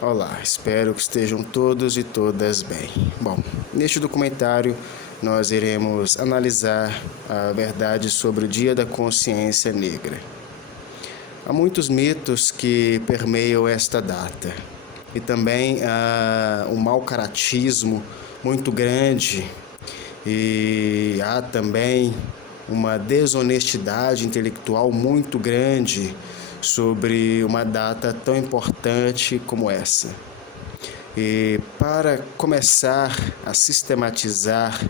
Olá, espero que estejam todos e todas bem. Bom, neste documentário nós iremos analisar a verdade sobre o Dia da Consciência Negra. Há muitos mitos que permeiam esta data e também há um mau caratismo muito grande e há também uma desonestidade intelectual muito grande sobre uma data tão importante como essa. E para começar a sistematizar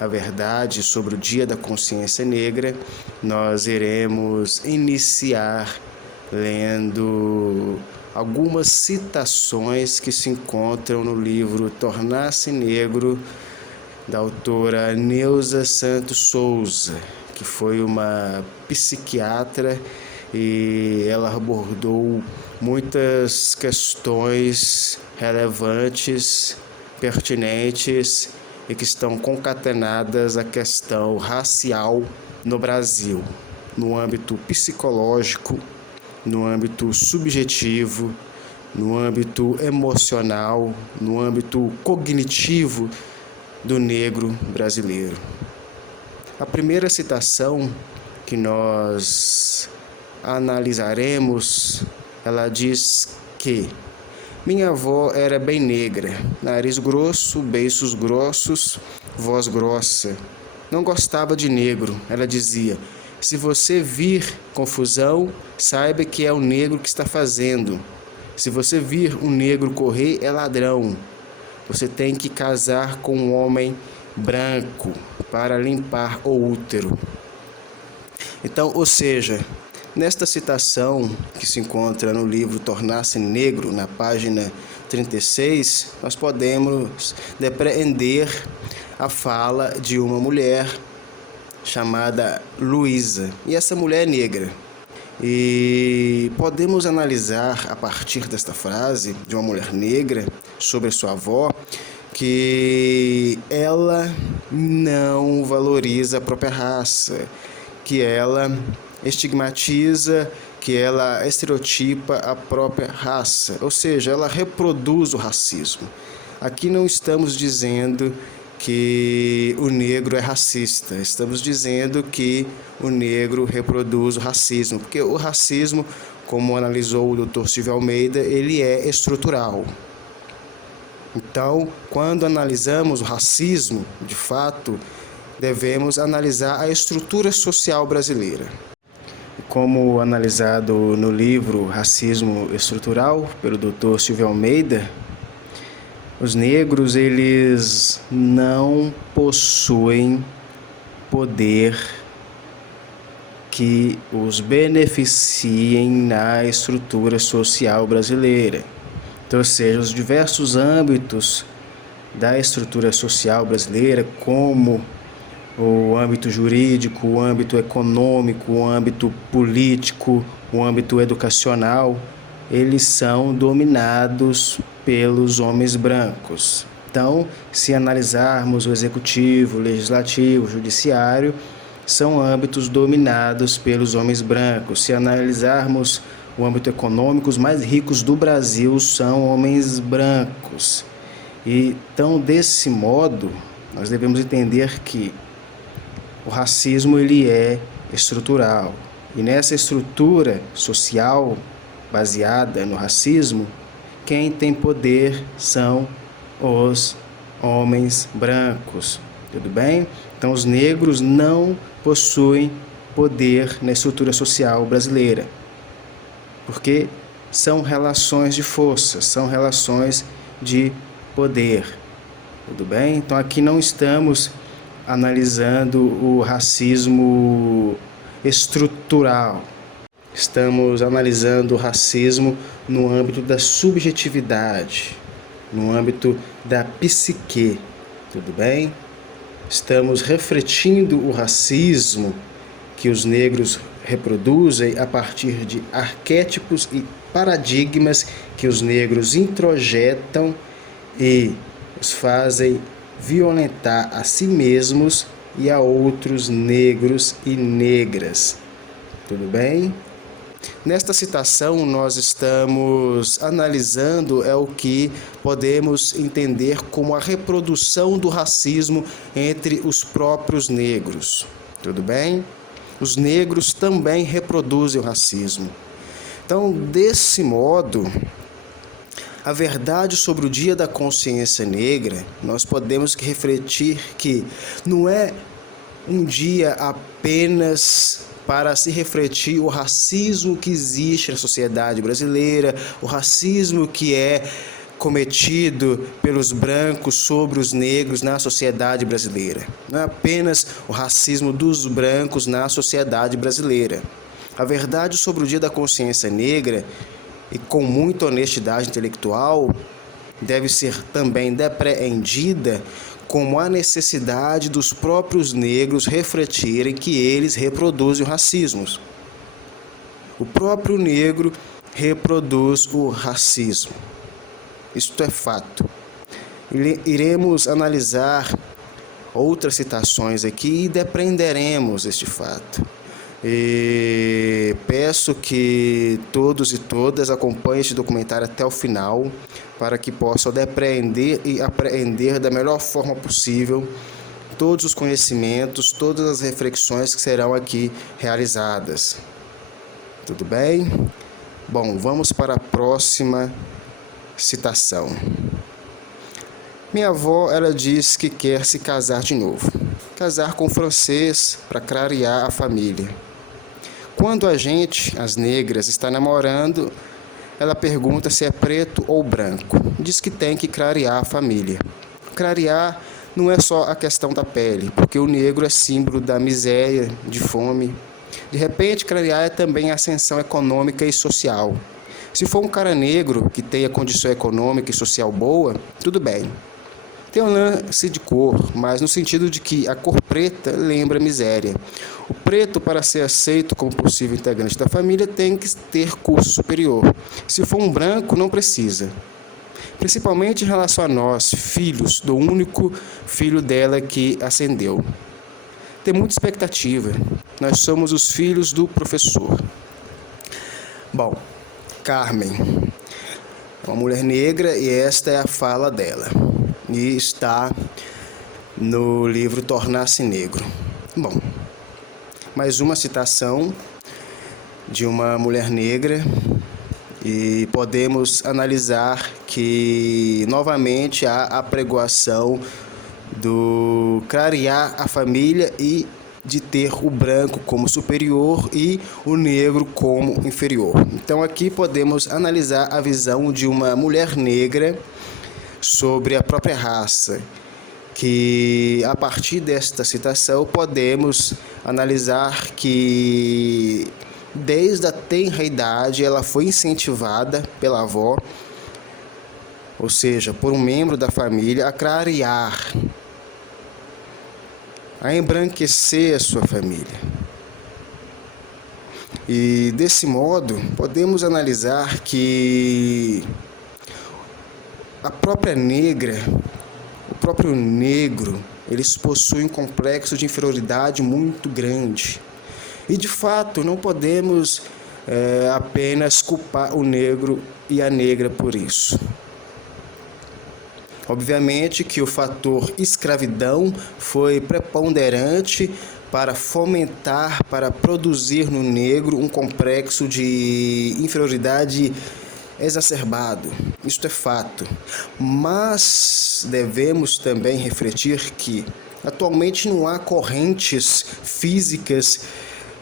a verdade sobre o Dia da Consciência Negra, nós iremos iniciar lendo algumas citações que se encontram no livro Tornar-se Negro, da autora Neuza Santos Souza, que foi uma psiquiatra e ela abordou muitas questões relevantes, pertinentes e que estão concatenadas à questão racial no Brasil, no âmbito psicológico, no âmbito subjetivo, no âmbito emocional, no âmbito cognitivo do negro brasileiro. A primeira citação que nós analisaremos, ela diz que minha avó era bem negra, nariz grosso, beiços grossos, voz grossa. Não gostava de negro, ela dizia: se você vir confusão, saiba que é o negro que está fazendo. Se você vir um negro correr, é ladrão. Você tem que casar com um homem branco para limpar o útero. Então, ou seja, nesta citação que se encontra no livro Tornar-se Negro, na página 36, nós podemos depreender a fala de uma mulher chamada Luísa. E essa mulher é negra. E podemos analisar a partir desta frase de uma mulher negra sobre sua avó que ela não valoriza a própria raça, que ela estigmatiza, que ela estereotipa a própria raça, ou seja, ela reproduz o racismo. Aqui não estamos dizendo que o negro é racista, estamos dizendo que o negro reproduz o racismo, porque o racismo, como analisou o Dr. Silvio Almeida, ele é estrutural. Então, quando analisamos o racismo, de fato, devemos analisar a estrutura social brasileira. Como analisado no livro Racismo Estrutural, pelo Dr. Silvio Almeida, os negros, eles não possuem poder que os beneficiem na estrutura social brasileira. Então, ou seja, os diversos âmbitos da estrutura social brasileira, como o âmbito jurídico, o âmbito econômico, o âmbito político, o âmbito educacional, eles são dominados pelos homens brancos. Então, se analisarmos o executivo, o legislativo, o judiciário, são âmbitos dominados pelos homens brancos. Se analisarmos o âmbito econômico, os mais ricos do Brasil são homens brancos. E, então, desse modo, nós devemos entender que o racismo ele é estrutural. E nessa estrutura social baseada no racismo, quem tem poder são os homens brancos. Tudo bem? Então, os negros não possuem poder na estrutura social brasileira, porque são relações de força, são relações de poder. Tudo bem? Então, aqui não estamos analisando o racismo estrutural. Estamos analisando o racismo no âmbito da subjetividade, no âmbito da psique. Tudo bem? Estamos refletindo o racismo que os negros reproduzem a partir de arquétipos e paradigmas que os negros introjetam e os fazem violentar a si mesmos e a outros negros e negras. Tudo bem? Nesta citação, nós estamos analisando o que podemos entender como a reprodução do racismo entre os próprios negros. Tudo bem? Os negros também reproduzem o racismo. Então, desse modo, a verdade sobre o Dia da Consciência Negra, nós podemos refletir que não é um dia apenas para se refletir o racismo que existe na sociedade brasileira, o racismo que é cometido pelos brancos sobre os negros na sociedade brasileira. Não é apenas o racismo dos brancos na sociedade brasileira. A verdade sobre o Dia da Consciência Negra, e com muita honestidade intelectual, deve ser também depreendida como a necessidade dos próprios negros refletirem que eles reproduzem o racismo. O próprio negro reproduz o racismo. Isto é fato. Iremos analisar outras citações aqui e depreenderemos este fato. E peço que todos e todas acompanhem este documentário até o final, para que possam depreender e apreender da melhor forma possível todos os conhecimentos, todas as reflexões que serão aqui realizadas. Tudo bem? Bom, vamos para a próxima citação. Minha avó, ela diz que quer se casar de novo. Casar com o francês para clarear a família. Quando a gente, as negras, está namorando, ela pergunta se é preto ou branco. Diz que tem que clarear a família. Clarear não é só a questão da pele, porque o negro é símbolo da miséria, de fome. De repente, clarear é também a ascensão econômica e social. Se for um cara negro que tenha condição econômica e social boa, tudo bem. Tem um lance de cor, mas no sentido de que a cor preta lembra miséria. O preto, para ser aceito como possível integrante da família, tem que ter curso superior. Se for um branco, não precisa. Principalmente em relação a nós, filhos do único filho dela que ascendeu. Tem muita expectativa. Nós somos os filhos do professor. Bom, Carmen, uma mulher negra, e esta é a fala dela. E está no livro Tornar-se Negro. Bom, mais uma citação de uma mulher negra, e podemos analisar que novamente há a apregoação do clarear a família e de ter o branco como superior e o negro como inferior. Então aqui podemos analisar a visão de uma mulher negra sobre a própria raça, que a partir desta citação podemos analisar que desde a tenra idade ela foi incentivada pela avó, ou seja, por um membro da família, a clarear, a embranquecer a sua família. E desse modo podemos analisar que a própria negra, o próprio negro, eles possuem um complexo de inferioridade muito grande. E de fato não podemos apenas culpar o negro e a negra por isso. Obviamente que o fator escravidão foi preponderante para fomentar, para produzir no negro um complexo de inferioridade exacerbado. Isto é fato. Mas devemos também refletir que atualmente não há correntes físicas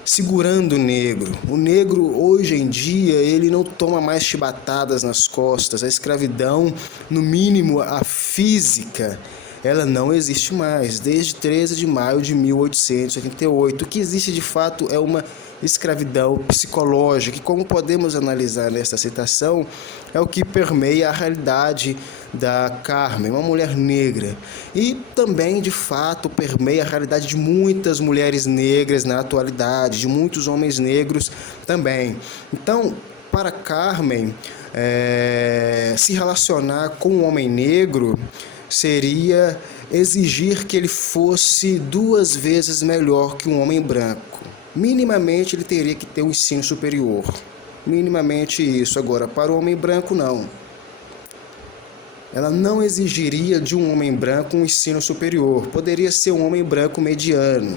segurando o negro. O negro, hoje em dia, ele não toma mais chibatadas nas costas. A escravidão, no mínimo a física, ela não existe mais, desde 13 de maio de 1888. O que existe de fato é uma escravidão psicológica, que, como podemos analisar nesta citação, é o que permeia a realidade da Carmen, uma mulher negra, e também, de fato, permeia a realidade de muitas mulheres negras na atualidade, de muitos homens negros também. Então, para Carmen, se relacionar com um homem negro seria exigir que ele fosse 2 vezes melhor que um homem branco. Minimamente ele teria que ter um ensino superior. Minimamente isso. Agora, para o homem branco, não. Ela não exigiria de um homem branco um ensino superior. Poderia ser um homem branco mediano.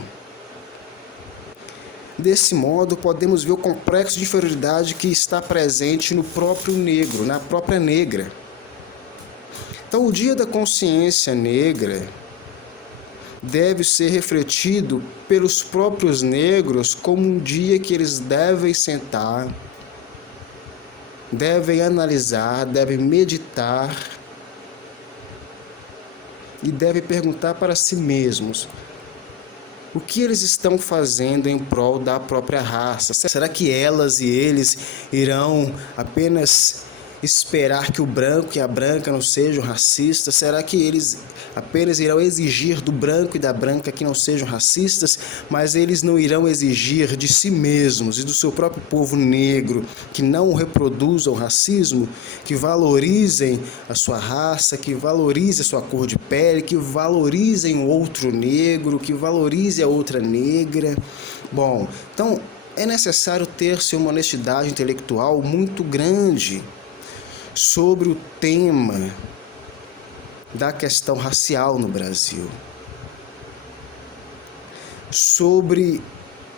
Desse modo, podemos ver o complexo de inferioridade que está presente no próprio negro, na própria negra. Então, o Dia da Consciência Negra deve ser refletido pelos próprios negros como um dia que eles devem sentar, devem analisar, devem meditar e devem perguntar para si mesmos: o que eles estão fazendo em prol da própria raça? Será que elas e eles irão apenas esperar que o branco e a branca não sejam racistas? Será que eles apenas irão exigir do branco e da branca que não sejam racistas, mas eles não irão exigir de si mesmos e do seu próprio povo negro que não reproduzam o racismo, que valorizem a sua raça, que valorizem a sua cor de pele, que valorizem o outro negro, que valorizem a outra negra? Bom, então é necessário ter-se uma honestidade intelectual muito grande sobre o tema da questão racial no Brasil, sobre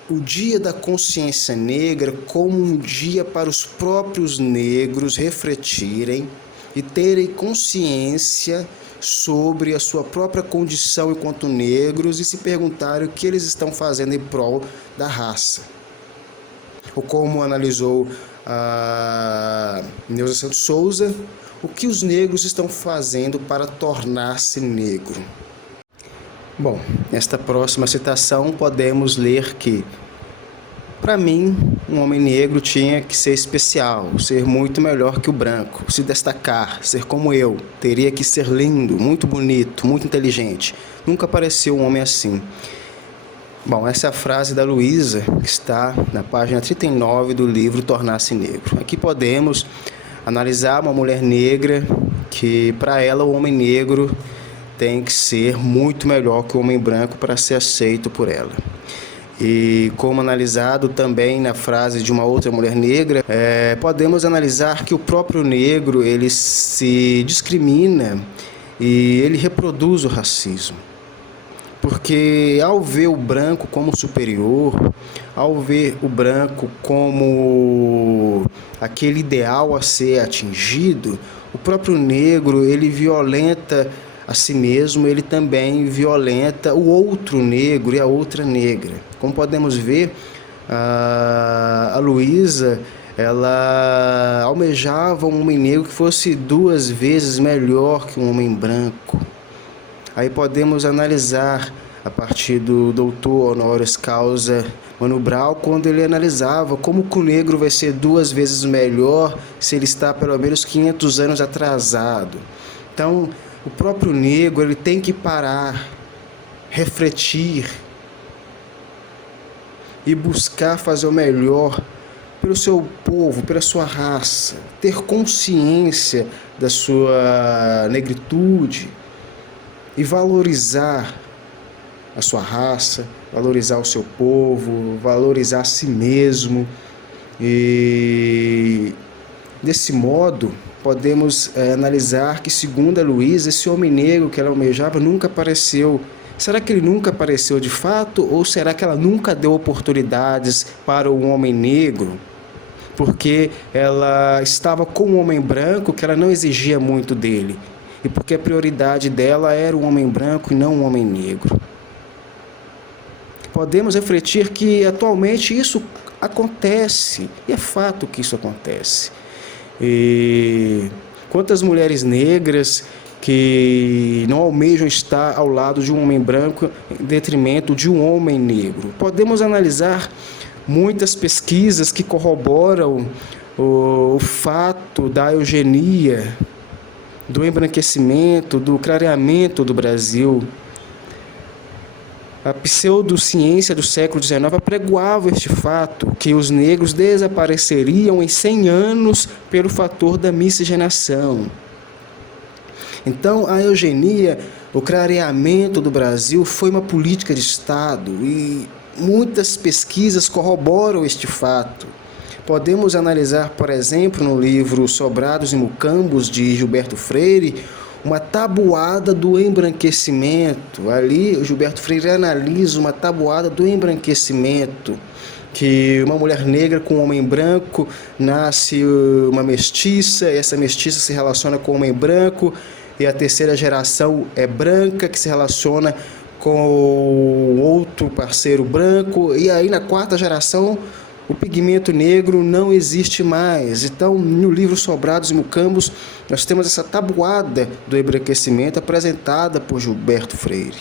o Dia da Consciência Negra como um dia para os próprios negros refletirem e terem consciência sobre a sua própria condição enquanto negros e se perguntarem o que eles estão fazendo em prol da raça. Ou como analisou a Neuza Santos Souza, o que os negros estão fazendo para tornar-se negro. Bom, nesta próxima citação podemos ler que, para mim, um homem negro tinha que ser especial, ser muito melhor que o branco, se destacar, ser como eu, teria que ser lindo, muito bonito, muito inteligente. Nunca apareceu um homem assim. Bom, essa é a frase da Luísa, que está na página 39 do livro Tornar-se Negro. Aqui podemos analisar uma mulher negra que, para ela, o homem negro tem que ser muito melhor que o homem branco para ser aceito por ela. E como analisado também na frase de uma outra mulher negra, podemos analisar que o próprio negro ele se discrimina e ele reproduz o racismo. Porque ao ver o branco como superior, ao ver o branco como aquele ideal a ser atingido, o próprio negro ele violenta a si mesmo, ele também violenta o outro negro e a outra negra. Como podemos ver, a Luísa, ela almejava um homem negro que fosse 2 vezes melhor que um homem branco. Aí podemos analisar a partir do doutor honoris causa Mano Brown, quando ele analisava como que o negro vai ser 2 vezes melhor se ele está pelo menos 500 anos atrasado. Então, o próprio negro ele tem que parar, refletir e buscar fazer o melhor pelo seu povo, pela sua raça, ter consciência da sua negritude e valorizar a sua raça, valorizar o seu povo, valorizar a si mesmo. E desse modo podemos analisar que, segundo a Luísa, esse homem negro que ela almejava nunca apareceu. Será que ele nunca apareceu de fato? Ou será que ela nunca deu oportunidades para o homem negro? Porque ela estava com um homem branco que ela não exigia muito dele. E porque a prioridade dela era o homem branco e não o homem negro. Podemos refletir que atualmente isso acontece. E é fato que isso acontece. E quantas mulheres negras que não almejam estar ao lado de um homem branco em detrimento de um homem negro. Podemos analisar muitas pesquisas que corroboram o fato da eugenia, do embranquecimento, do clareamento do Brasil. A pseudociência do século XIX apregoava este fato, que os negros desapareceriam em 100 anos pelo fator da miscigenação. Então, a eugenia O clareamento do Brasil foi uma política de Estado e muitas pesquisas corroboram este fato. Podemos analisar, por exemplo, no livro Sobrados e Mucambos, de Gilberto Freire, uma tabuada do embranquecimento. Ali, o Gilberto Freire analisa uma tabuada do embranquecimento, que uma mulher negra com um homem branco nasce uma mestiça, e essa mestiça se relaciona com um homem branco, e a terceira geração é branca, que se relaciona com outro parceiro branco, e aí na quarta geração o pigmento negro não existe mais. Então, no livro Sobrados e Mucambos, nós temos essa tabuada do embranquecimento apresentada por Gilberto Freire.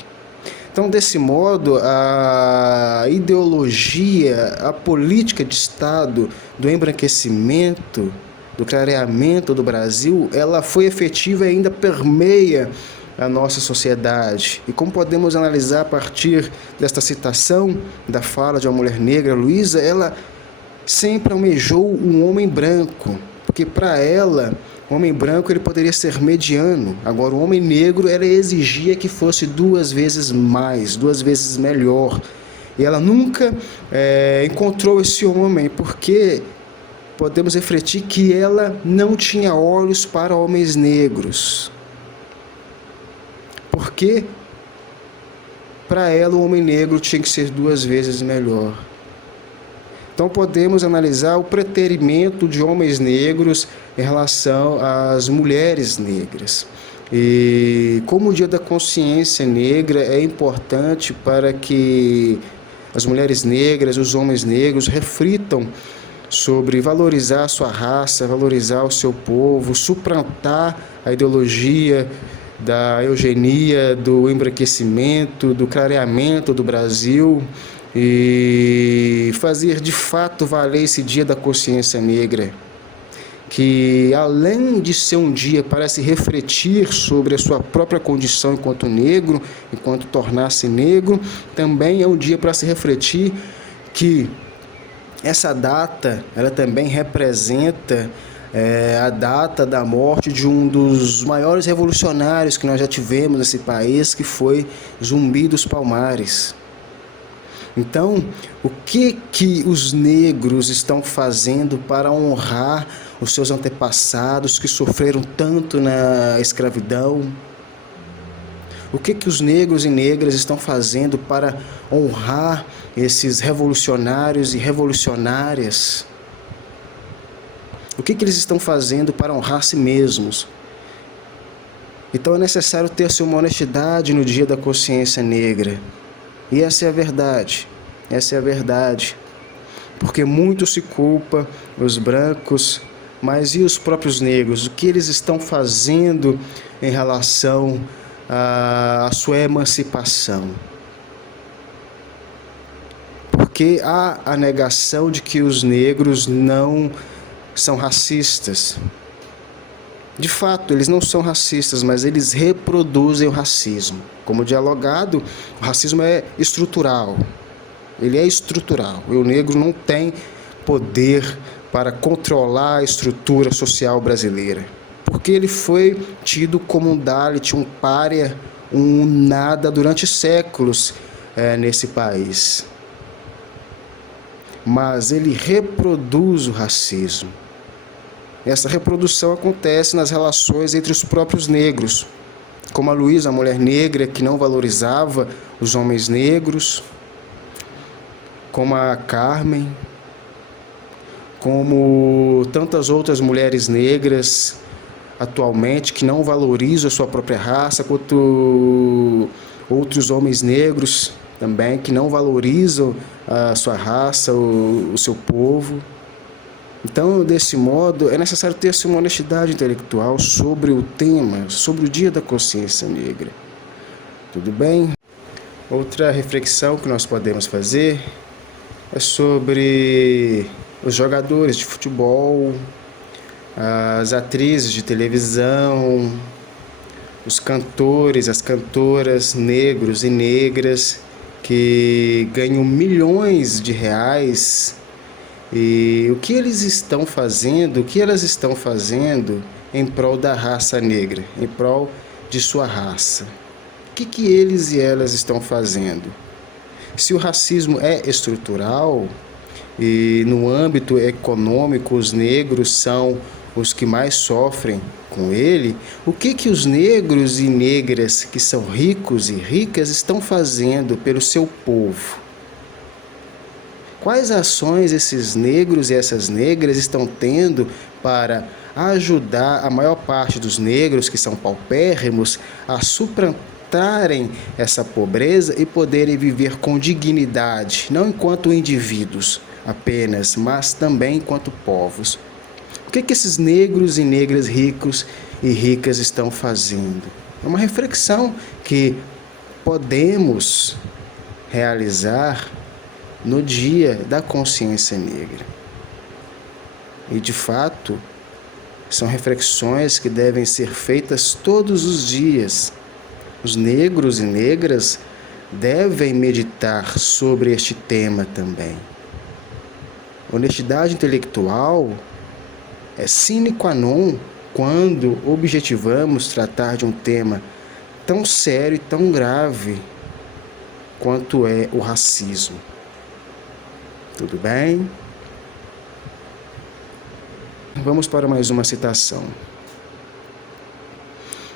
Então, desse modo, a ideologia, a política de Estado do embranquecimento, do clareamento do Brasil, ela foi efetiva e ainda permeia a nossa sociedade. E como podemos analisar a partir desta citação da fala de uma mulher negra, Luísa, ela sempre almejou um homem branco, porque para ela, o homem branco ele poderia ser mediano. Agora, o homem negro, ela exigia que fosse 2 vezes mais, 2 vezes melhor. E ela nunca encontrou esse homem, porque podemos refletir que ela não tinha olhos para homens negros. Porque para ela o homem negro tinha que ser 2 vezes melhor. Então podemos analisar o preterimento de homens negros em relação às mulheres negras. E como o Dia da Consciência Negra é importante para que as mulheres negras, os homens negros reflitam sobre valorizar a sua raça, valorizar o seu povo, suplantar a ideologia da eugenia, do embranquecimento, do clareamento do Brasil e fazer de fato valer esse Dia da Consciência Negra, que além de ser um dia para se refletir sobre a sua própria condição enquanto negro, enquanto tornar-se negro, também é um dia para se refletir que essa data, ela também representa a data da morte de um dos maiores revolucionários que nós já tivemos nesse país, que foi Zumbi dos Palmares. Então, o que os negros estão fazendo para honrar os seus antepassados que sofreram tanto na escravidão? O que os negros e negras estão fazendo para honrar esses revolucionários e revolucionárias? O que eles estão fazendo para honrar a si mesmos? Então é necessário ter-se uma honestidade no Dia da Consciência Negra. E essa é a verdade. Essa é a verdade. Porque muito se culpa os brancos, mas e os próprios negros? O que eles estão fazendo em relação à sua emancipação? Porque há a negação de que os negros não são racistas. De fato, eles não são racistas, mas eles reproduzem o racismo. Como dialogado, o racismo é estrutural. Ele é estrutural. E o negro não tem poder para controlar a estrutura social brasileira. Porque ele foi tido como um Dalit, um pária, um nada durante séculos nesse país. Mas ele reproduz o racismo. Essa reprodução acontece nas relações entre os próprios negros, como a Luísa, a mulher negra que não valorizava os homens negros, como a Carmen, como tantas outras mulheres negras atualmente que não valorizam a sua própria raça, quanto outros homens negros também que não valorizam a sua raça, o seu povo. Então, desse modo, é necessário ter-se uma honestidade intelectual sobre o tema, sobre o Dia da Consciência Negra. Tudo bem? Outra reflexão que nós podemos fazer é sobre os jogadores de futebol, as atrizes de televisão, os cantores, as cantoras negros e negras que ganham milhões de reais. E o que eles estão fazendo, o que elas estão fazendo em prol da raça negra, em prol de sua raça. que eles e elas estão fazendo? Se o racismo é estrutural e no âmbito econômico os negros são os que mais sofrem com ele, o que os negros e negras que são ricos e ricas estão fazendo pelo seu povo? Quais ações esses negros e essas negras estão tendo para ajudar a maior parte dos negros que são paupérrimos a suplantarem essa pobreza e poderem viver com dignidade, não enquanto indivíduos apenas, mas também enquanto povos? O que esses negros e negras ricos e ricas estão fazendo? É uma reflexão que podemos realizar no Dia da Consciência Negra. E, de fato, são reflexões que devem ser feitas todos os dias. Os negros e negras devem meditar sobre este tema também. Honestidade intelectual é sine qua non quando objetivamos tratar de um tema tão sério e tão grave quanto é o racismo. Tudo bem? Vamos para mais uma citação.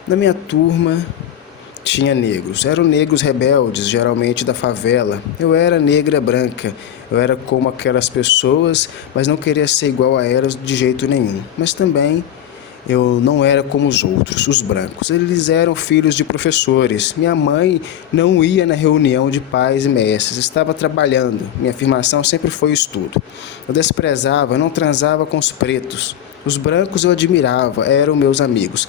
Na minha turma tinha negros. Eram negros rebeldes, geralmente da favela. Eu era negra branca. Eu era como aquelas pessoas, mas não queria ser igual a elas de jeito nenhum. Mas também eu não era como os outros, os brancos. Eles eram filhos de professores. Minha mãe não ia na reunião de pais e mestres, estava trabalhando. Minha afirmação sempre foi o estudo. Eu desprezava, não transava com os pretos. Os brancos eu admirava, eram meus amigos.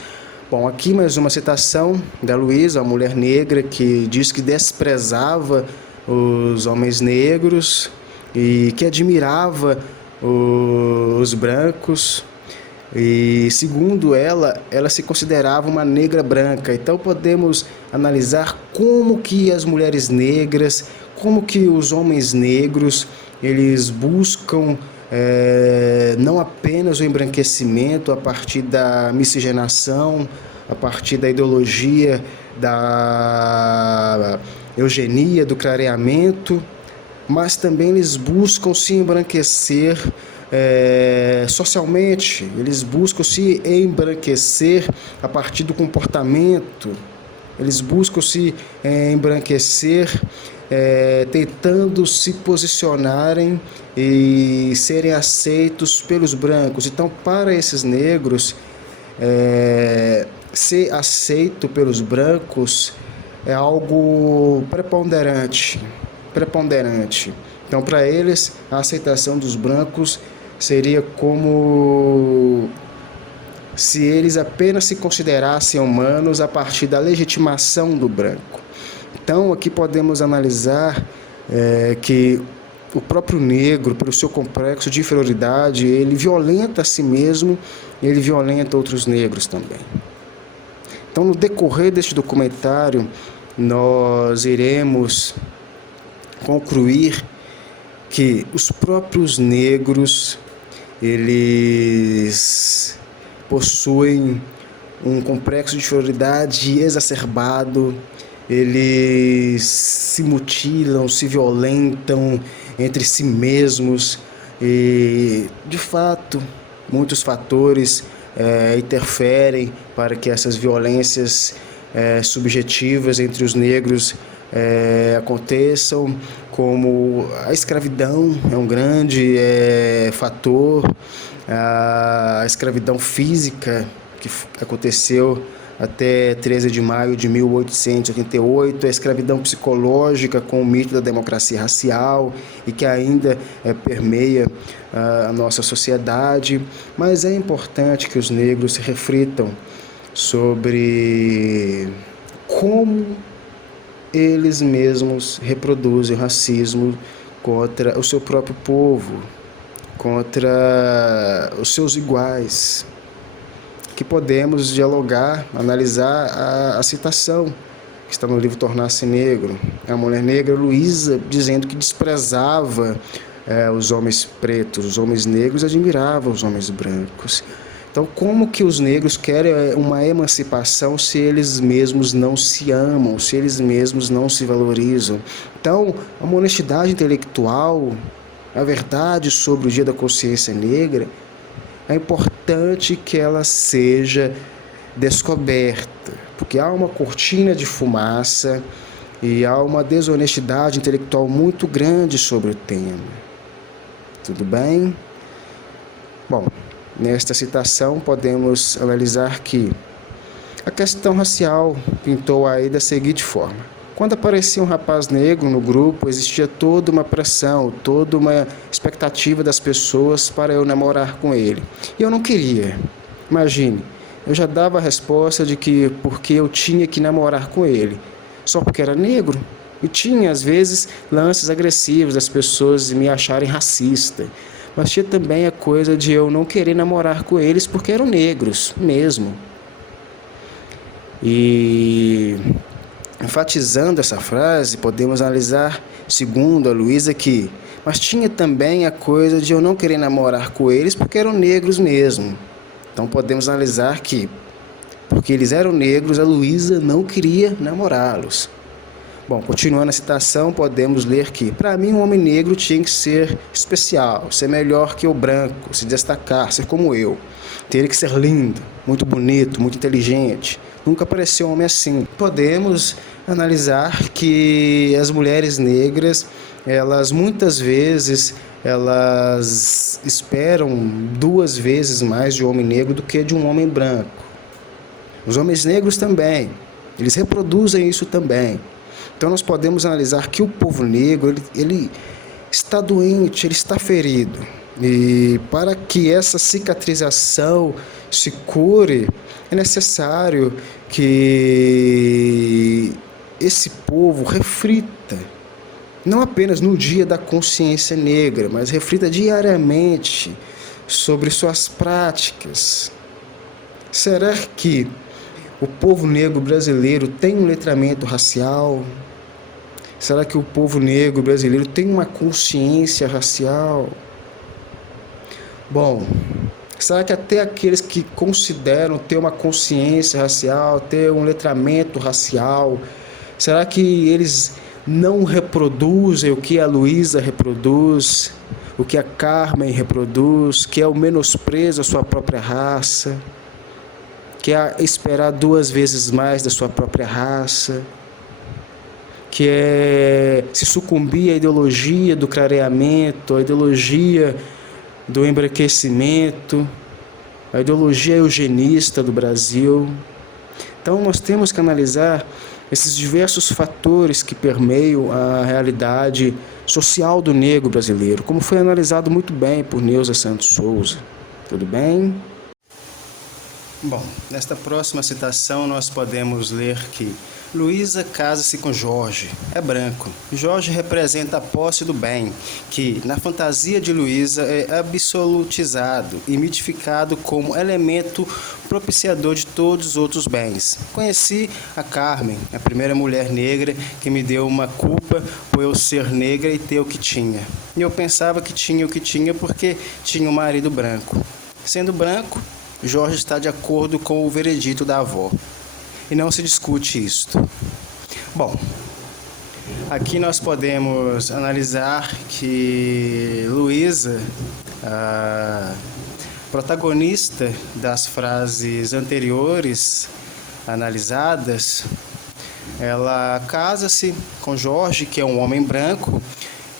Bom, aqui mais uma citação da Luísa, uma mulher negra que diz que desprezava os homens negros e que admirava os brancos. E segundo ela se considerava uma negra branca. Então podemos analisar como que as mulheres negras, como que os homens negros, eles buscam não apenas o embranquecimento a partir da miscigenação, a partir da ideologia da eugenia, do clareamento, mas também eles buscam se embranquecer socialmente, eles buscam se embranquecer a partir do comportamento, eles buscam se embranquecer tentando se posicionarem e serem aceitos pelos brancos. Então, para esses negros, ser aceito pelos brancos é algo preponderante. Então, para eles, a aceitação dos brancos seria como se eles apenas se considerassem humanos a partir da legitimação do branco. Então, aqui podemos analisar que o próprio negro, pelo seu complexo de inferioridade, ele violenta a si mesmo e ele violenta outros negros também. Então, no decorrer deste documentário, nós iremos concluir que os próprios negros, eles possuem um complexo de inferioridade exacerbado, eles se mutilam, se violentam entre si mesmos e, de fato, muitos fatores interferem para que essas violências subjetivas entre os negros aconteçam, como a escravidão é um grande fator, a escravidão física que aconteceu até 13 de maio de 1888, a escravidão psicológica com o mito da democracia racial e que ainda permeia a nossa sociedade, mas é importante que os negros reflitam sobre como eles mesmos reproduzem o racismo contra o seu próprio povo, contra os seus iguais. Que podemos dialogar, analisar a citação que está no livro Tornar-se Negro. A mulher negra Luísa dizendo que desprezava os homens pretos, os homens negros admiravam os homens brancos. Então, como que os negros querem uma emancipação se eles mesmos não se amam, se eles mesmos não se valorizam? Então, uma honestidade intelectual, a verdade sobre o Dia da Consciência Negra, é importante que ela seja descoberta, porque há uma cortina de fumaça e há uma desonestidade intelectual muito grande sobre o tema. Tudo bem? Bom, nesta citação podemos analisar que a questão racial pintou aí da seguinte forma: quando aparecia um rapaz negro no grupo, existia toda uma pressão, toda uma expectativa das pessoas para eu namorar com ele. E eu não queria. Imagine, eu já dava a resposta de que porque eu tinha que namorar com ele, só porque era negro. E tinha, às vezes, lances agressivos das pessoas me acharem racista. Mas tinha também a coisa de eu não querer namorar com eles porque eram negros mesmo. E enfatizando essa frase, podemos analisar, segundo a Luísa, que mas tinha também a coisa de eu não querer namorar com eles porque eram negros mesmo. Então podemos analisar que, porque eles eram negros, a Luísa não queria namorá-los. Bom, continuando a citação, podemos ler que, para mim, um homem negro tinha que ser especial, ser melhor que o branco, se destacar, ser como eu. Teria que ser lindo, muito bonito, muito inteligente. Nunca apareceu um homem assim. Podemos analisar que as mulheres negras, elas muitas vezes, elas esperam 2 vezes mais de um homem negro do que de um homem branco. Os homens negros também, eles reproduzem isso também. Então nós podemos analisar que o povo negro, ele está doente, ele está ferido. E para que essa cicatrização se cure, é necessário que esse povo reflita, não apenas no dia da consciência negra, mas reflita diariamente sobre suas práticas. Será que o povo negro brasileiro tem um letramento racial? Será que o povo negro brasileiro tem uma consciência racial? Bom, será que até aqueles que consideram ter uma consciência racial, ter um letramento racial, será que eles não reproduzem o que a Luísa reproduz, o que a Carmen reproduz, que é o menosprezo à sua própria raça, que é esperar 2 vezes mais da sua própria raça, que é se sucumbir à ideologia do clareamento, à ideologia do embranquecimento, à ideologia eugenista do Brasil. Então nós temos que analisar esses diversos fatores que permeiam a realidade social do negro brasileiro, como foi analisado muito bem por Neuza Santos Souza. Tudo bem? Bom, nesta próxima citação nós podemos ler que Luísa casa-se com Jorge, é branco. Jorge representa a posse do bem, que, na fantasia de Luísa, é absolutizado e mitificado como elemento propiciador de todos os outros bens. Conheci a Carmen, a primeira mulher negra que me deu uma culpa por eu ser negra e ter o que tinha. E eu pensava que tinha o que tinha porque tinha um marido branco. Sendo branco, Jorge está de acordo com o veredito da avó. E não se discute isto. Bom, aqui nós podemos analisar que Luísa, a protagonista das frases anteriores analisadas, ela casa-se com Jorge, que é um homem branco,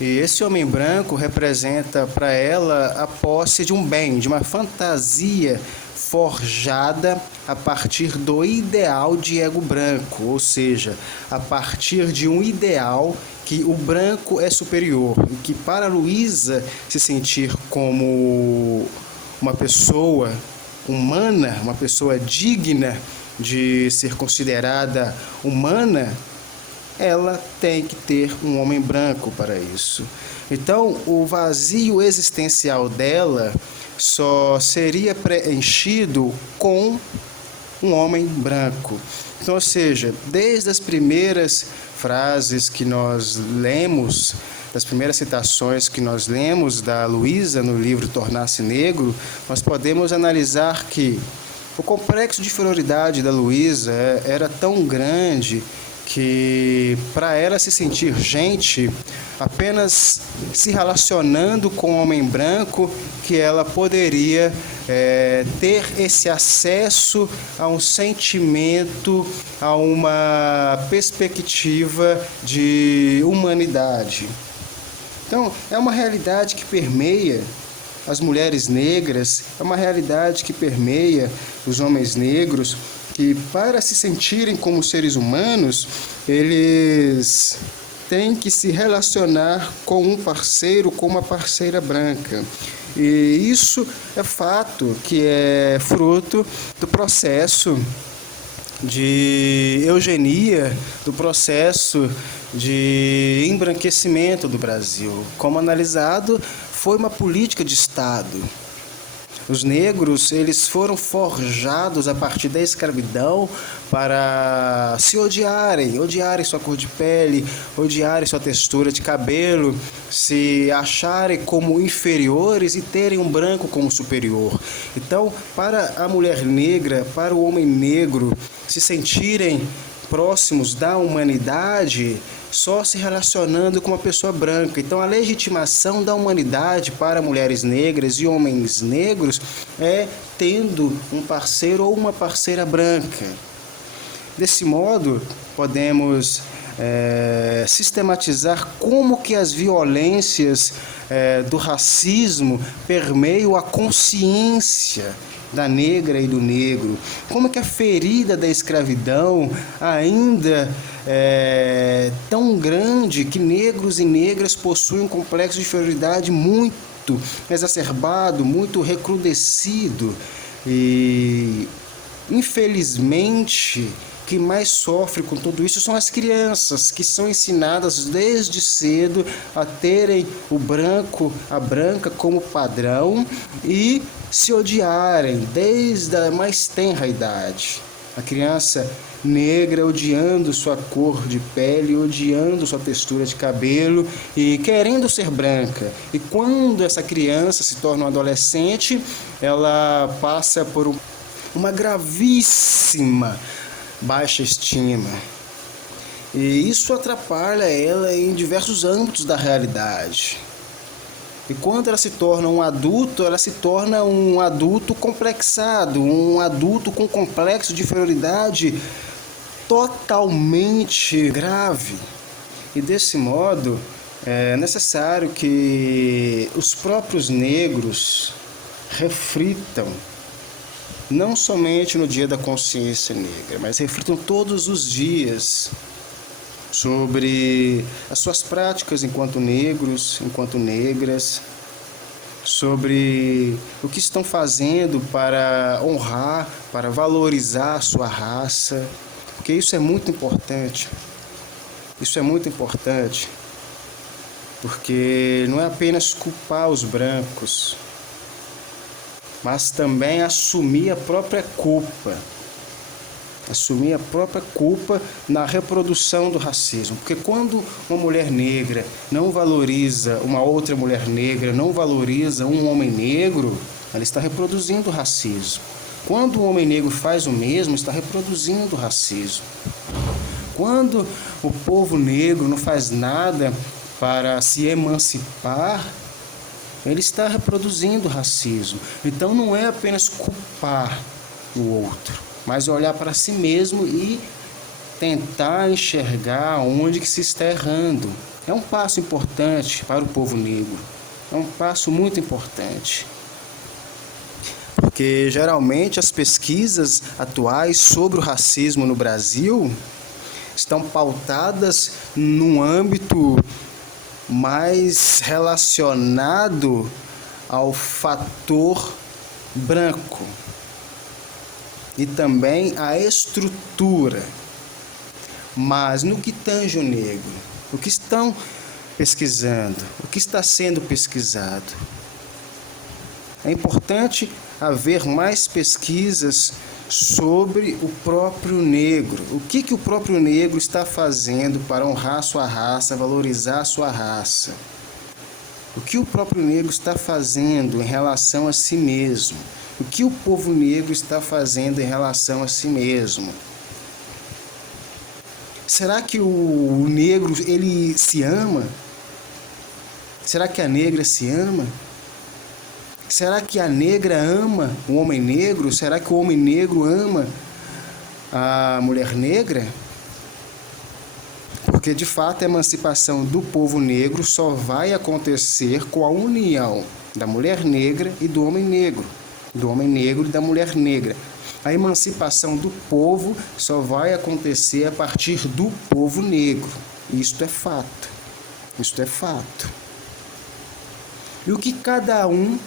e esse homem branco representa para ela a posse de um bem, de uma fantasia forjada a partir do ideal de ego branco, ou seja, a partir de um ideal que o branco é superior, e que para Luísa se sentir como uma pessoa humana, uma pessoa digna de ser considerada humana, ela tem que ter um homem branco para isso. Então, o vazio existencial dela só seria preenchido com um homem branco. Então, ou seja, desde as primeiras frases que nós lemos, das primeiras citações que nós lemos da Luísa no livro Tornar-se Negro, nós podemos analisar que o complexo de inferioridade da Luísa era tão grande que, para ela se sentir gente, apenas se relacionando com o homem branco, que ela poderia ter esse acesso a um sentimento, a uma perspectiva de humanidade. Então, é uma realidade que permeia as mulheres negras, é uma realidade que permeia os homens negros, que, para se sentirem como seres humanos, eles têm que se relacionar com um parceiro, com uma parceira branca. E isso é fato que é fruto do processo de eugenia, do processo de embranquecimento do Brasil. Como analisado, foi uma política de Estado. Os negros, eles foram forjados a partir da escravidão para se odiarem sua cor de pele, odiarem sua textura de cabelo, se acharem como inferiores e terem um branco como superior. Então, para a mulher negra, para o homem negro se sentirem próximos da humanidade, só se relacionando com uma pessoa branca. Então, a legitimação da humanidade para mulheres negras e homens negros é tendo um parceiro ou uma parceira branca. Desse modo, podemos sistematizar como que as violências do racismo permeiam a consciência da negra e do negro, como que a ferida da escravidão ainda é tão grande que negros e negras possuem um complexo de inferioridade muito exacerbado, muito recrudescido, e infelizmente quem mais sofre com tudo isso são as crianças, que são ensinadas desde cedo a terem o branco, a branca como padrão e se odiarem desde a mais tenra idade. A criança negra odiando sua cor de pele, odiando sua textura de cabelo e querendo ser branca. E quando essa criança se torna um adolescente, ela passa por uma gravíssima baixa estima. E isso atrapalha ela em diversos âmbitos da realidade. E quando ela se torna um adulto, ela se torna um adulto complexado, um adulto com complexo de inferioridade totalmente grave. E desse modo, é necessário que os próprios negros reflitam, não somente no Dia da Consciência Negra, mas reflitam todos os dias sobre as suas práticas enquanto negros, enquanto negras, sobre o que estão fazendo para honrar, para valorizar a sua raça, porque isso é muito importante. Isso é muito importante, porque não é apenas culpar os brancos, mas também assumir a própria culpa. Assumir a própria culpa na reprodução do racismo. Porque quando uma mulher negra não valoriza uma outra mulher negra, não valoriza um homem negro, ela está reproduzindo o racismo. Quando o homem negro faz o mesmo, está reproduzindo o racismo. Quando o povo negro não faz nada para se emancipar, ele está reproduzindo o racismo. Então não é apenas culpar o outro, mas olhar para si mesmo e tentar enxergar onde que se está errando. É um passo importante para o povo negro. É um passo muito importante. Porque geralmente as pesquisas atuais sobre o racismo no Brasil estão pautadas num âmbito mais relacionado ao fator branco e também à estrutura. Mas no que tange o negro, o que estão pesquisando, o que está sendo pesquisado? É importante haver mais pesquisas sobre o próprio negro. O que o próprio negro está fazendo para honrar sua raça, valorizar sua raça? O que o próprio negro está fazendo em relação a si mesmo? O que o povo negro está fazendo em relação a si mesmo? Será que o negro, ele se ama? Será que a negra se ama? Será que a negra ama o homem negro? Será que o homem negro ama a mulher negra? Porque, de fato, a emancipação do povo negro só vai acontecer com a união da mulher negra e do homem negro e da mulher negra. A emancipação do povo só vai acontecer a partir do povo negro. Isto é fato. Isto é fato. E o que cada um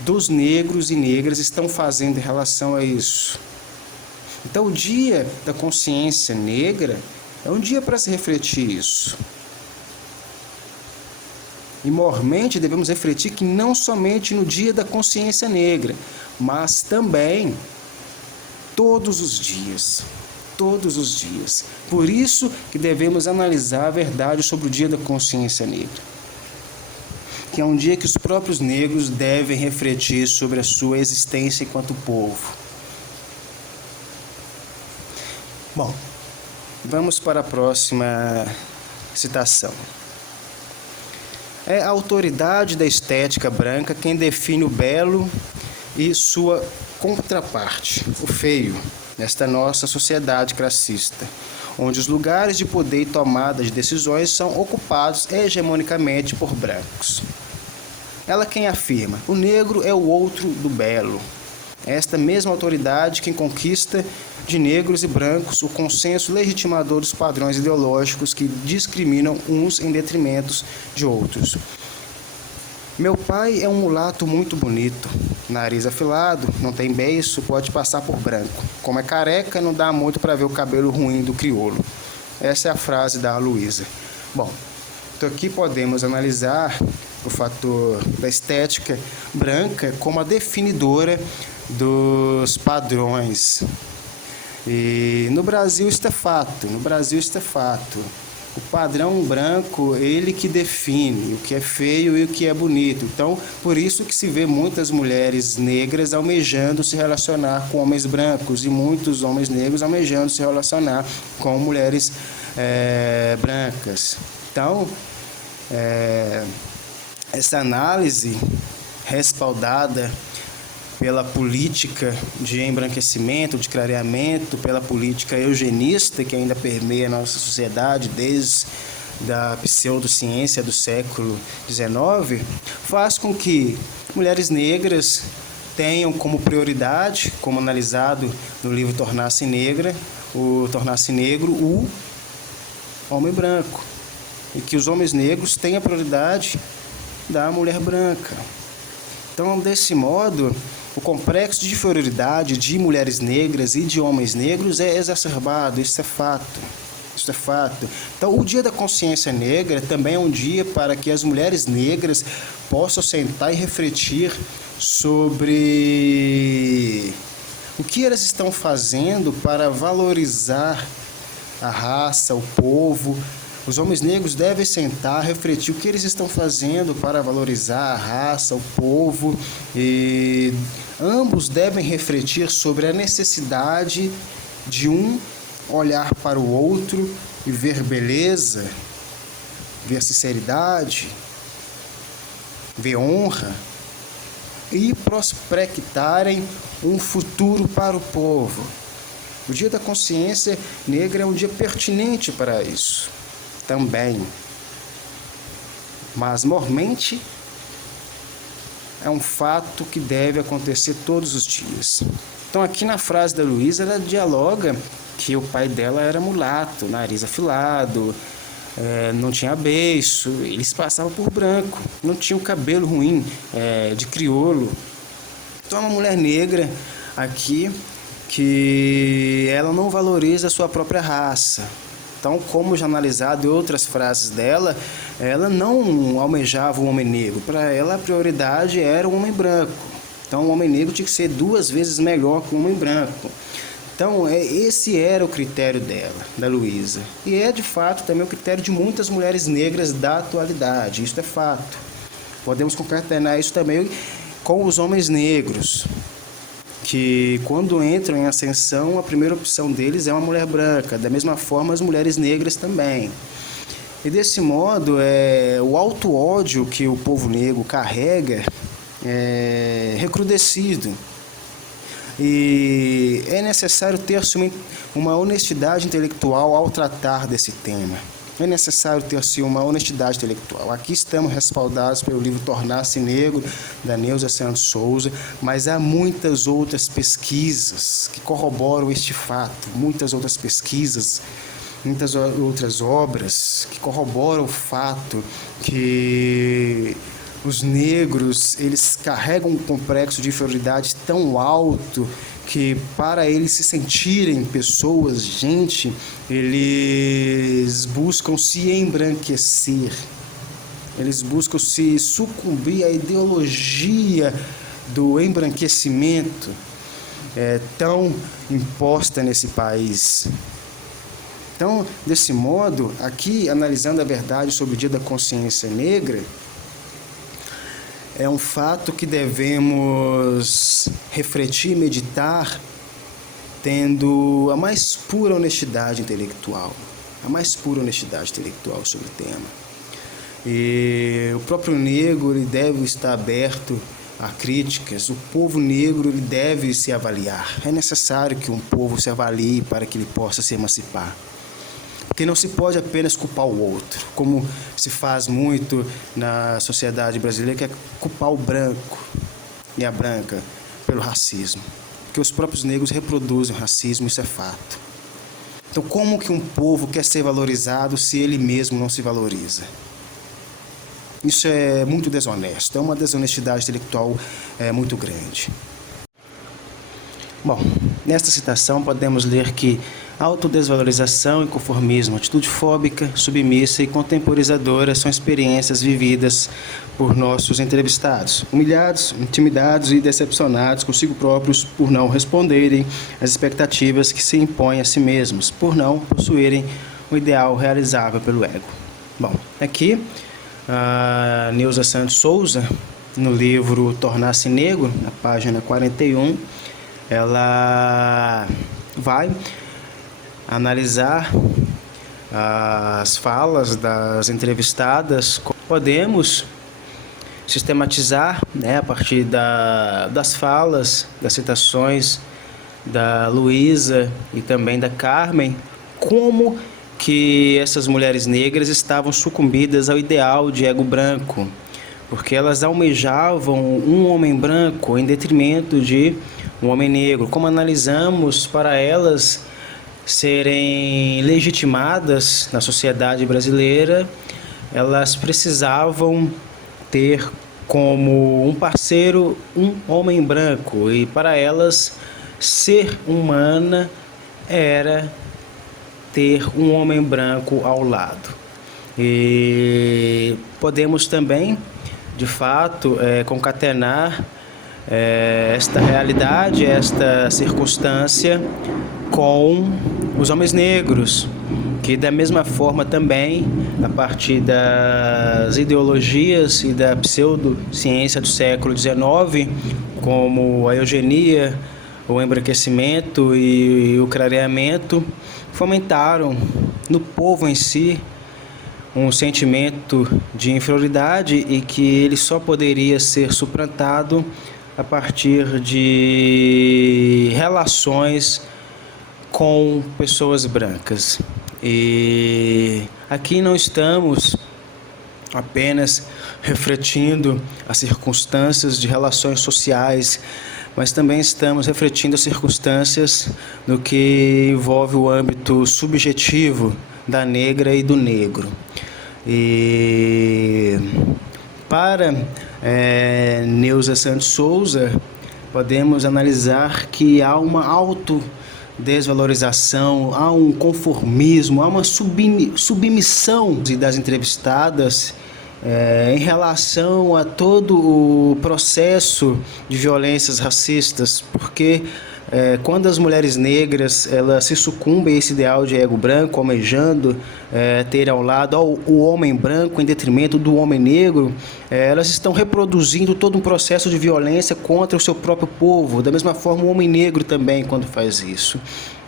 dos negros e negras estão fazendo em relação a isso? Então, o Dia da Consciência Negra é um dia para se refletir isso. E, mormente, devemos refletir que não somente no Dia da Consciência Negra, mas também todos os dias. Todos os dias. Por isso que devemos analisar a verdade sobre o Dia da Consciência Negra, que é um dia que os próprios negros devem refletir sobre a sua existência enquanto povo. Bom, vamos para a próxima citação. É a autoridade da estética branca quem define o belo e sua contraparte, o feio, nesta nossa sociedade classista, onde os lugares de poder e tomada de decisões são ocupados hegemonicamente por brancos. Ela quem afirma: o negro é o outro do belo. Esta mesma autoridade quem conquista de negros e brancos o consenso legitimador dos padrões ideológicos que discriminam uns em detrimento de outros. Meu pai é um mulato muito bonito, nariz afilado, não tem beiço, pode passar por branco. Como é careca, não dá muito para ver o cabelo ruim do crioulo. Essa é a frase da Luísa. Bom, então aqui podemos analisar o fator da estética branca como a definidora dos padrões. E no Brasil isso é fato, O padrão branco, ele que define o que é feio e o que é bonito. Então, por isso que se vê muitas mulheres negras almejando se relacionar com homens brancos e muitos homens negros almejando se relacionar com mulheres brancas. Então, essa análise respaldada pela política de embranquecimento, de clareamento, pela política eugenista que ainda permeia a nossa sociedade desde a pseudociência do século XIX, faz com que mulheres negras tenham como prioridade, como analisado no livro Tornar-se Negro, o homem branco, e que os homens negros tenham a prioridade da mulher branca. Então, desse modo, o complexo de inferioridade de mulheres negras e de homens negros é exacerbado, isso é fato. Então, o Dia da Consciência Negra também é um dia para que as mulheres negras possam sentar e refletir sobre o que elas estão fazendo para valorizar a raça, o povo. Os homens negros devem sentar, refletir o que eles estão fazendo para valorizar a raça, o povo, e ambos devem refletir sobre a necessidade de um olhar para o outro e ver beleza, ver sinceridade, ver honra e prospectarem um futuro para o povo. O Dia da Consciência Negra é um dia pertinente para isso também, mas mormente é um fato que deve acontecer todos os dias. Então, aqui na frase da Luísa, ela dialoga que o pai dela era mulato, nariz afilado, não tinha beiço, eles passavam por branco, não tinha um cabelo ruim, de crioulo. Então, é uma mulher negra aqui que ela não valoriza a sua própria raça. Então, como já analisado em outras frases dela, ela não almejava o homem negro. Para ela, a prioridade era o homem branco. Então, o homem negro tinha que ser 2 vezes melhor que o homem branco. Então, esse era o critério dela, da Luísa. E é, de fato, também o critério de muitas mulheres negras da atualidade. Isso é fato. Podemos concatenar isso também com os homens negros, que quando entram em ascensão, a primeira opção deles é uma mulher branca. Da mesma forma, as mulheres negras também. E desse modo, o alto ódio que o povo negro carrega é recrudescido. E é necessário ter-se uma honestidade intelectual ao tratar desse tema. É necessário ter-se uma honestidade intelectual. Aqui estamos respaldados pelo livro Tornar-se Negro, da Neuza Santos Souza, mas há muitas outras pesquisas que corroboram este fato, muitas outras pesquisas, muitas outras obras que corroboram o fato que os negros, eles carregam um complexo de inferioridade tão alto que, para eles se sentirem pessoas, gente, eles buscam se embranquecer. Eles buscam se sucumbir à ideologia do embranquecimento tão imposta nesse país. Então, desse modo, aqui, analisando a verdade sobre o Dia da Consciência Negra, é um fato que devemos refletir e meditar tendo a mais pura honestidade intelectual, sobre o tema. E o próprio negro, ele deve estar aberto a críticas. O povo negro, ele deve se avaliar. É necessário que um povo se avalie para que ele possa se emancipar. Porque não se pode apenas culpar o outro, como se faz muito na sociedade brasileira, que é culpar o branco e a branca pelo racismo. Porque os próprios negros reproduzem o racismo, isso é fato. Então, como que um povo quer ser valorizado se ele mesmo não se valoriza? Isso é muito desonesto, é uma desonestidade intelectual muito grande. Bom, nesta citação podemos ler que autodesvalorização e conformismo, atitude fóbica, submissa e contemporizadora são experiências vividas por nossos entrevistados, humilhados, intimidados e decepcionados consigo próprios por não responderem às expectativas que se impõem a si mesmos, por não possuírem o ideal realizável pelo ego. Bom, aqui a Neuza Santos Souza, no livro Tornar-se Negro, na página 41, ela vai analisar as falas das entrevistadas. Podemos sistematizar, a partir das falas, das citações da Luísa e também da Carmen, como que essas mulheres negras estavam sucumbidas ao ideal de ego branco, porque elas almejavam um homem branco em detrimento de um homem negro. Como analisamos, para elas serem legitimadas na sociedade brasileira, elas precisavam ter como um parceiro um homem branco, e para elas ser humana era ter um homem branco ao lado. E podemos também, de fato, concatenar esta realidade, esta circunstância com os homens negros, que da mesma forma também, a partir das ideologias e da pseudociência do século XIX, como a eugenia, o embranquecimento e o clareamento, fomentaram no povo em si um sentimento de inferioridade e que ele só poderia ser suplantado a partir de relações com pessoas brancas. E aqui não estamos apenas refletindo as circunstâncias de relações sociais, mas também estamos refletindo as circunstâncias no que envolve o âmbito subjetivo da negra e do negro. E para Neuza Santos Souza, podemos analisar que há uma autodesvalorização, há um conformismo, há uma submissão das entrevistadas em relação a todo o processo de violências racistas, porque quando as mulheres negras elas se sucumbem a esse ideal de ego branco, almejando ter ao lado o homem branco em detrimento do homem negro, elas estão reproduzindo todo um processo de violência contra o seu próprio povo. Da mesma forma, o homem negro também, quando faz isso.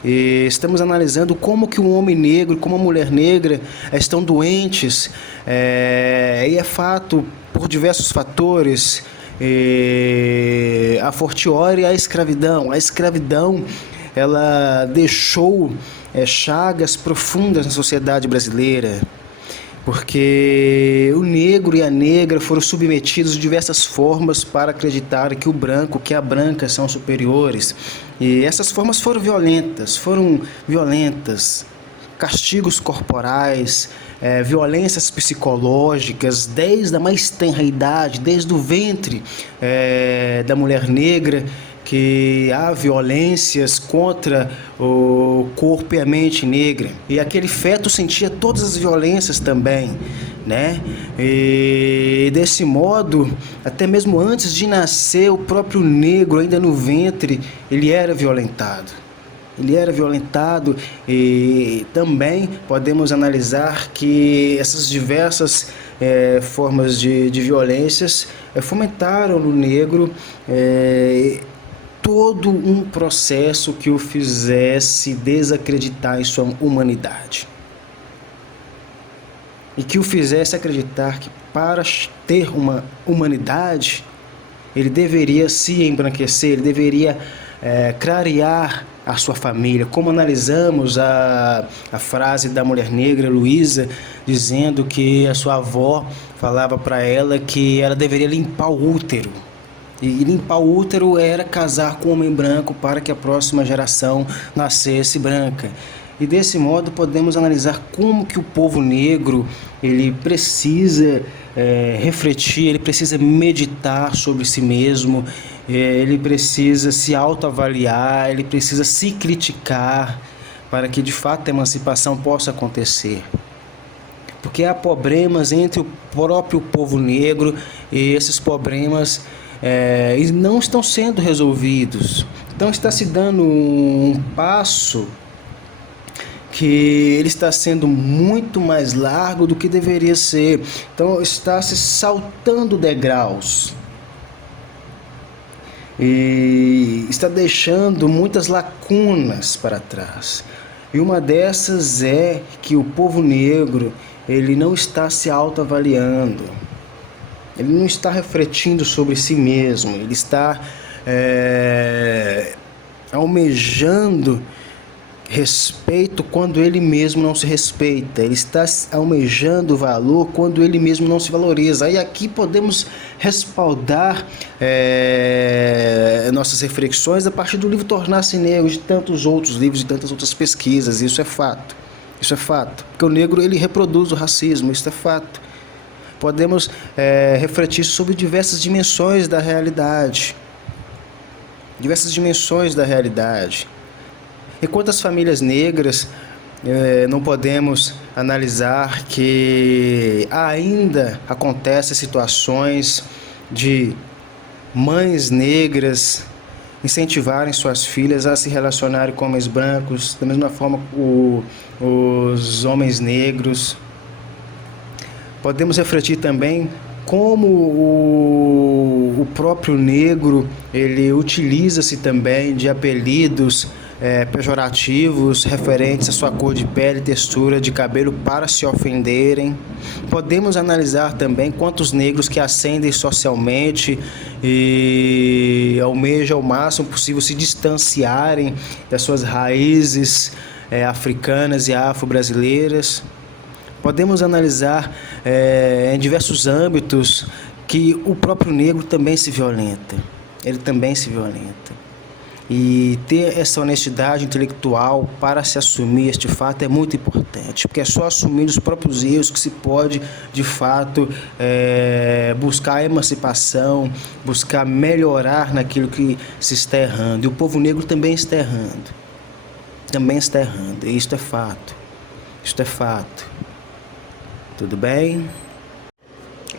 E estamos analisando como que um homem negro, como uma mulher negra estão doentes, e é fato, por diversos fatores, a fortiori a escravidão. A escravidão, ela deixou chagas profundas na sociedade brasileira, porque o negro e a negra foram submetidos de diversas formas para acreditar que o branco, que a branca são superiores. E essas formas foram violentas, castigos corporais, violências psicológicas, desde a mais tenra idade, desde o ventre da mulher negra, que há violências contra o corpo e a mente negra. E aquele feto sentia todas as violências também, né? E desse modo, até mesmo antes de nascer, o próprio negro, ainda no ventre, ele era violentado. E também podemos analisar que essas diversas formas de violências fomentaram no negro todo um processo que o fizesse desacreditar em sua humanidade. E que o fizesse acreditar que para ter uma humanidade, ele deveria se embranquecer, ele deveria clarear a sua família. Como analisamos a frase da mulher negra, Luísa, dizendo que a sua avó falava para ela que ela deveria limpar o útero. E limpar o útero era casar com um homem branco para que a próxima geração nascesse branca. E desse modo podemos analisar como que o povo negro ele precisa refletir, ele precisa meditar sobre si mesmo, ele precisa se autoavaliar, ele precisa se criticar para que de fato a emancipação possa acontecer. Porque há problemas entre o próprio povo negro e esses problemas não estão sendo resolvidos. Então está se dando um passo que ele está sendo muito mais largo do que deveria ser. Então está se saltando degraus e está deixando muitas lacunas para trás. E uma dessas é que o povo negro ele não está se autoavaliando. Ele não está refletindo sobre si mesmo, ele está almejando respeito quando ele mesmo não se respeita, ele está almejando valor quando ele mesmo não se valoriza. E aqui podemos respaldar nossas reflexões a partir do livro Tornar-se Negro, de tantos outros livros e tantas outras pesquisas. Isso é fato, porque o negro ele reproduz o racismo, isso é fato. Podemos refletir sobre diversas dimensões da realidade. Enquanto as famílias negras, não podemos analisar que ainda acontecem situações de mães negras incentivarem suas filhas a se relacionarem com homens brancos, da mesma forma os homens negros. Podemos refletir também como o próprio negro ele utiliza-se também de apelidos pejorativos referentes à sua cor de pele e textura de cabelo para se ofenderem. Podemos analisar também quantos negros que ascendem socialmente e almejam ao máximo possível se distanciarem das suas raízes africanas e afro-brasileiras. Podemos analisar em diversos âmbitos que o próprio negro também se violenta. E ter essa honestidade intelectual para se assumir este fato é muito importante, porque é só assumindo os próprios erros que se pode, de fato, buscar a emancipação, buscar melhorar naquilo que se está errando. E o povo negro também está errando. E isto é fato. Tudo bem?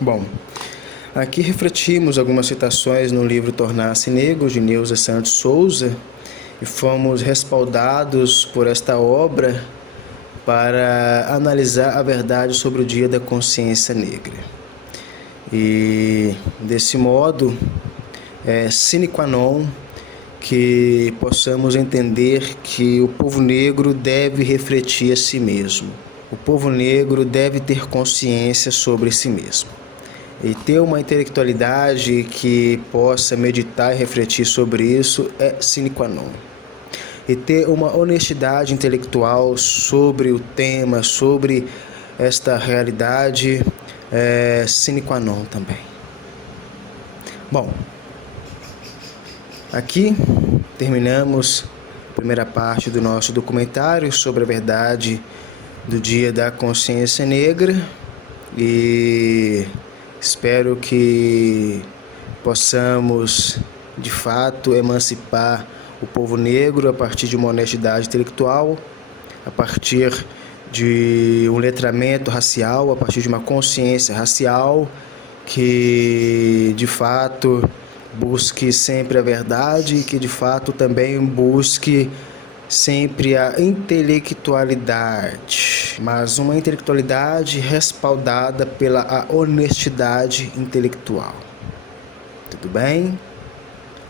Bom, aqui refletimos algumas citações no livro Tornar-se Negro, de Neuza Santos Souza, e fomos respaldados por esta obra para analisar a verdade sobre o Dia da Consciência Negra. E, desse modo, é sine qua non que possamos entender que o povo negro deve refletir a si mesmo. O povo negro deve ter consciência sobre si mesmo. E ter uma intelectualidade que possa meditar e refletir sobre isso é sine qua non. E ter uma honestidade intelectual sobre o tema, sobre esta realidade, é sine qua non também. Bom, aqui terminamos a primeira parte do nosso documentário sobre a verdade do Dia da Consciência Negra e espero que possamos, de fato, emancipar o povo negro a partir de uma honestidade intelectual, a partir de um letramento racial, a partir de uma consciência racial que, de fato, busque sempre a verdade e que, de fato, também busque sempre a intelectualidade, mas uma intelectualidade respaldada pela honestidade intelectual. Tudo bem?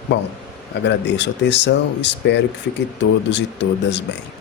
Bom, agradeço a atenção, espero que fiquem todos e todas bem.